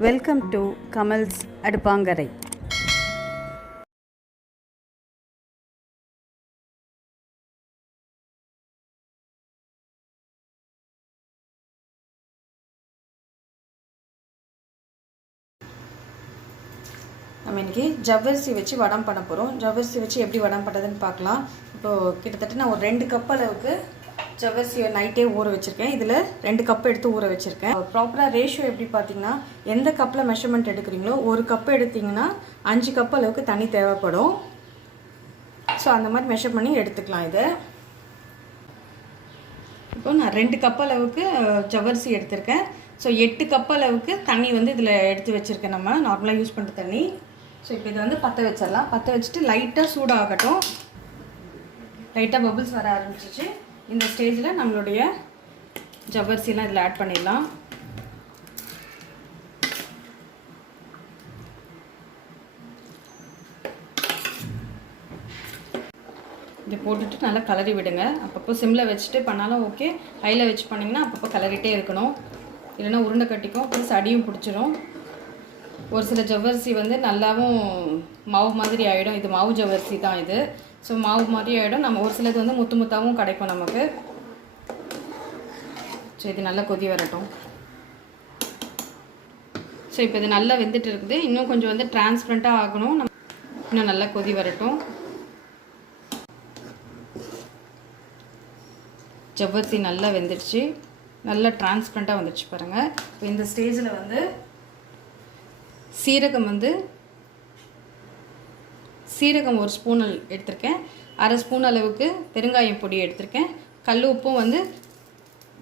Welcome to Kamals Adupankarai. நம்ம இன்னைக்கு ஜவ்வரிசி வச்சு வடம் பண்ண போகிறோம். ஜவ்வரிசி வச்சு எப்படி வடம் பண்ணுறதுன்னு பார்க்கலாம். இப்போது கிட்டத்தட்ட நான் ஒரு 2 கப் அளவுக்கு ஜவ்வரிசியை நைட்டே ஊற வச்சுருக்கேன். இதில் 2 கப் எடுத்து ஊற வச்சுருக்கேன். ப்ராப்பராக ரேஷியோ எப்படி பார்த்தீங்கன்னா, எந்த கப்பில் மெஷர்மெண்ட் எடுக்கிறீங்களோ ஒரு கப் எடுத்திங்கன்னா 5 கப் அளவுக்கு தண்ணி தேவைப்படும். ஸோ அந்த மாதிரி மெஷர் பண்ணி எடுத்துக்கலாம். இதை இப்போ நான் 2 கப் அளவுக்கு ஜவ்வரிசி எடுத்திருக்கேன். ஸோ 8 கப் அளவுக்கு தண்ணி வந்து இதில் எடுத்து வச்சுருக்கேன். நம்ம நார்மலாக யூஸ் பண்ணுற தண்ணி. ஸோ இப்போ இதை வந்து பற்ற வச்சிடலாம். பற்ற வச்சுட்டு லைட்டாக சூடாகட்டும். லைட்டாக பபிள்ஸ் வர ஆரம்பிச்சிச்சு. இந்த ஸ்டேஜில் நம்மளுடைய ஜவ்வரிசிலாம் இதில் ஆட் பண்ணிடலாம். இதை போட்டுட்டு நல்லா கலரி விடுங்க. அப்பப்போ சிம்மில் வச்சுட்டு பண்ணாலும் ஓகே, ஹையில் வச்சு பண்ணிங்கன்னா அப்பப்போ கலரிட்டே இருக்கணும். இல்லைன்னா உருண்டை கட்டிக்கும், ப்ளஸ் அடியும் பிடிச்சிரும். ஒரு சில ஜவ்வரிசி வந்து நல்லாவும் மாவு மாதிரி ஆகிடும். இது மாவு ஜவ்வரிசி தான் இது. ஸோ மாவு மாதிரி ஆகிடும். நம்ம ஒரு சிலது வந்து முத்து முத்தாகவும் கிடைக்கும் நமக்கு. ஸோ இது நல்லா கொதி வரட்டும். ஸோ இப்போ இது நல்லா வெந்துட்டு இருக்குது. இன்னும் கொஞ்சம் வந்து டிரான்ஸ்பரண்ட்டாக ஆகணும். இன்னும் நல்லா கொதி வரட்டும். ஜவ்வரிசி நல்லா வெந்துடுச்சு, நல்லா டிரான்ஸ்பரண்ட்டாக வந்துடுச்சு பாருங்கள். இப்போ இந்த ஸ்டேஜில் வந்து சீரகம் 1 ஸ்பூன் எடுத்திருக்கேன். 1/2 ஸ்பூன் அளவுக்கு பெருங்காயம் பொடி எடுத்திருக்கேன். கல் உப்பும் வந்து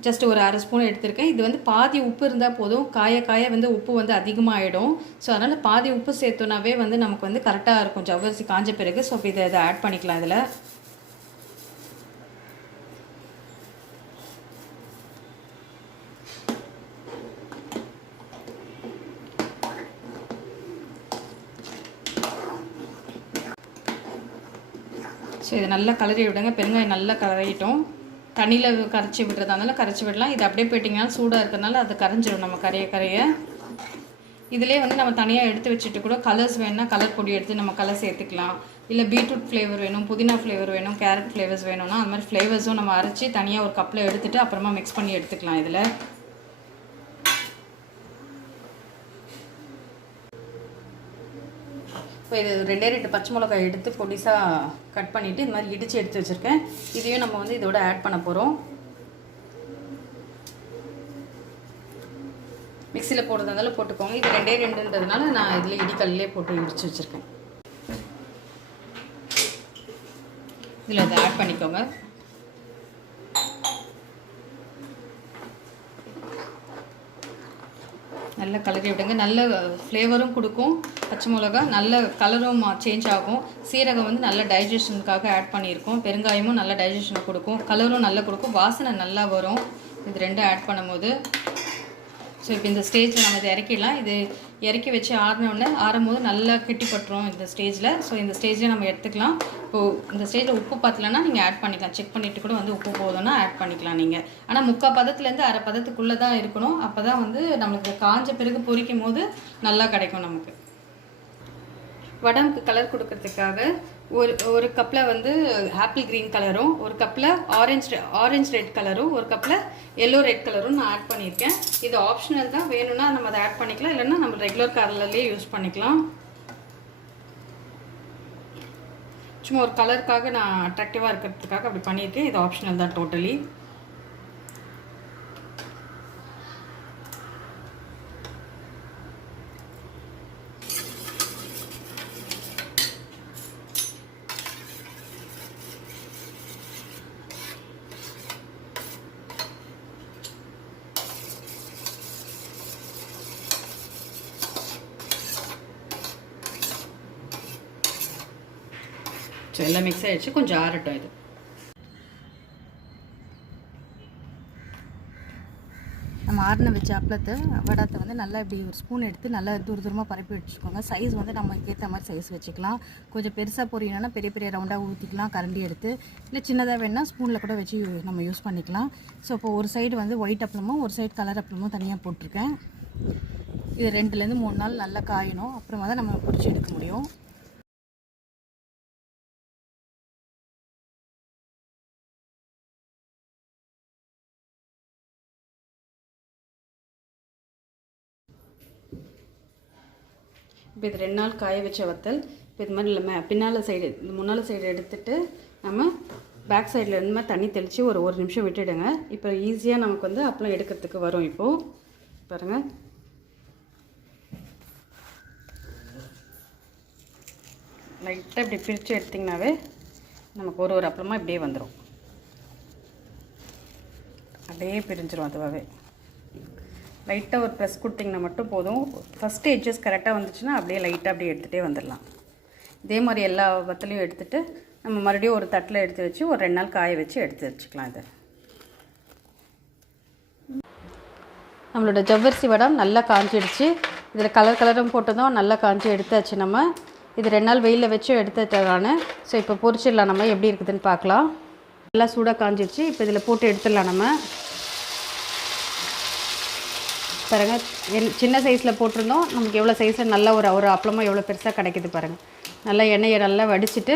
ஜஸ்ட் ஒரு 1/2 ஸ்பூன் எடுத்திருக்கேன். இது வந்து பாதி உப்பு இருந்தால் போதும். காய வந்து உப்பு வந்து அதிகமாகிடும். ஸோ அதனால் பாதி உப்பு சேர்த்தோன்னாவே வந்து நமக்கு வந்து கரெக்டாக இருக்கும் ஜவ்வரிசி காஞ்ச பிறகு. ஸோ இப்போ இதை ஆட் பண்ணிக்கலாம். இதில் ஸோ இதை நல்லா கலரி விடுங்க. பெருங்காயம் நல்லா கலரிட்டோம். தண்ணியில் கரைச்சி விடுறதா இருந்தாலும் கரைச்சி விடலாம். இது அப்படியே போயிட்டிங்கன்னா சூடாக இருக்கிறதுனால அது கரைஞ்சிடும். நம்ம கரைய இதிலே வந்து நம்ம தனியாக எடுத்து வச்சுட்டு கூட கலர்ஸ் வேணும்னா கலர் பொடி எடுத்து நம்ம கலர் சேர்த்துக்கலாம். இல்லை பீட்ரூட் ஃப்ளேவர் வேணும், புதினா ஃப்ளேவர் வேணும், கேரட் ஃப்ளேவர்ஸ் வேணும்னா அந்த மாதிரி ஃப்ளேவர்ஸும் நம்ம அரைச்சி தனியாக ஒரு கப்பில் எடுத்துகிட்டு அப்புறமா மிக்ஸ் பண்ணி எடுத்துக்கலாம். இதில் இப்போ இது 2 பச்சை மிளகாய் எடுத்து பொடிசாக கட் பண்ணிவிட்டு இந்த மாதிரி இடித்து எடுத்து வச்சுருக்கேன். இதையும் நம்ம வந்து இதோட ஆட் பண்ண போகிறோம். மிக்சியில் போடுறதா இருந்தாலும் போட்டுக்கோங்க. இது 2ன்றதுனால நான் இதில் இடிக்கல்லே போட்டு இடித்து வச்சுருக்கேன். இதில் அதை ஆட் பண்ணிக்கோங்க. நல்ல கலரி விடுங்க. நல்ல ஃப்ளேவரும் கொடுக்கும். பச்சை மிளகா நல்ல கலரும் சேஞ்ச் ஆகும். சீரகம் வந்து நல்ல டைஜஷனுக்காக ஆட் பண்ணியிருக்கோம். பெருங்காயமும் நல்ல டைஜஷனை கொடுக்கும். கலரும் நல்லா கொடுக்கும். வாசனை நல்லா வரும் இது 2 ஆட் பண்ணும்போது. ஸோ இப்போ இந்த ஸ்டேஜில் நம்ம இதை இறக்கிடலாம். இது இறக்கி வச்சு ஆறும் போது நல்லா கெட்டிப்பட்டுரும் இந்த ஸ்டேஜில். ஸோ இந்த ஸ்டேஜில் நம்ம எடுத்துக்கலாம். இப்போது இந்த ஸ்டேஜில் உப்பு பார்த்தலன்னா நீங்கள் ஆட் பண்ணிக்கலாம். செக் பண்ணிவிட்டு கூட வந்து உப்பு போதும்னா ஆட் பண்ணிக்கலாம் நீங்கள். ஆனால் 3/4 பதத்துலேருந்து 1/2 பதத்துக்குள்ளே தான் இருக்கணும். அப்போ தான் வந்து நம்மளுக்கு காஞ்ச பிறகு பொரிக்கும் போது நல்லா கிடைக்கும் நமக்கு. வடம்க்கு கலர் கொடுக்கறதுக்காக ஒரு கப்பில் வந்து ஆப்பிள் க்ரீன் கலரும், ஒரு கப்பில் ஆரஞ்சு ரெட் கலரும், ஒரு கப்பில் எல்லோ ரெட் கலரும் நான் ஆட் பண்ணியிருக்கேன். இது ஆப்ஷனல் தான். வேணும்னா நம்ம அதை ஆட் பண்ணிக்கலாம், இல்லைன்னா நம்ம ரெகுலர் கலர்லேயே யூஸ் பண்ணிக்கலாம். சும்மா ஒரு கலருக்காக நான் அட்ராக்டிவாக இருக்கிறதுக்காக அப்படி பண்ணியிருக்கேன். இது ஆப்ஷனல் தான் டோட்டலி. ஸோ எல்லாம் மிக்ஸ் ஆகிடுச்சு. கொஞ்சம் ஆறட்டும். இது நம்ம ஆறின வச்ச அப்பளத்தை வடத்தை வந்து நல்லா இப்படி ஒரு ஸ்பூன் எடுத்து நல்லா தூரமாக பரப்பி வச்சுக்கோங்க. சைஸ் வந்து நமக்கு ஏற்ற மாதிரி சைஸ் வச்சுக்கலாம். கொஞ்சம் பெருசாக பொரியணும்னா பெரிய பெரிய ரவுண்டாக ஊற்றிக்கலாம் கரண்டி எடுத்து. இல்லை சின்னதாக வேணுன்னா ஸ்பூனில் கூட வச்சு நம்ம யூஸ் பண்ணிக்கலாம். ஸோ இப்போ ஒரு சைடு வந்து ஒயிட் அப்பளமும் ஒரு சைடு கலர் அப்பளமும் தனியாக போட்டிருக்கேன். இது 2லேருந்து 3 நாள் நல்லா காயணும். அப்புறமா தான் நம்ம பொரிச்சு எடுக்க முடியும். இப்போ இது 2 நாள் காய வச்ச வத்தல். இப்போ இது மாதிரி இல்லாமல் பின்னால் சைடு இந்த முன்னால் சைடு எடுத்துகிட்டு நம்ம பேக் சைடில் இருந்து மாதிரி தண்ணி தெளித்து ஒரு நிமிஷம் விட்டுடுங்க. இப்போ ஈஸியாக நமக்கு வந்து அப்பளம் எடுக்கிறதுக்கு வரும். இப்போது பாருங்கள், லைட்டாக இப்படி பிரித்து எடுத்திங்கனாவே நமக்கு ஒரு அப்பளமாக இப்படியே வந்துடும். அப்படியே பிரிஞ்சிடும். அதுவாகவே லைட்டாக ஒரு ப்ரெஸ் கொடுத்திங்கன்னா மட்டும் போதும். ஃபஸ்ட்டு எட்ஜஸ் கரெக்டாக வந்துச்சுன்னா அப்படியே லைட்டாக அப்படியே எடுத்துகிட்டே வந்துடலாம். இதே மாதிரி எல்லா வத்தலையும் எடுத்துகிட்டு நம்ம மறுபடியும் ஒரு தட்டில் எடுத்து வச்சு ஒரு 2 நாள் காய வச்சு எடுத்து வச்சுக்கலாம். இது நம்மளோட ஜவ்வரிசி வடம் நல்லா காஞ்சிடுச்சு. இதில் கலரும் போட்டதும் நல்லா காஞ்சி எடுத்தாச்சு. நம்ம இது 2 நாள் வெயிலில் வச்சு எடுத்துட்டான. ஸோ இப்போ பொரிச்சிடலாம். நம்ம எப்படி இருக்குதுன்னு பார்க்கலாம். நல்லா சூடாக காஞ்சிடுச்சு. இப்போ இதில் போட்டு எடுத்துடலாம். நம்ம பாருங்கள், சின்ன சைஸில் போட்டிருந்தோம். நமக்கு எவ்வளோ சைஸில் நல்லா ஒரு அப்பளமாக எவ்வளோ பெருசாக கிடைக்கிது பாருங்கள். நல்லா எண்ணெயை நல்லா வடிச்சிட்டு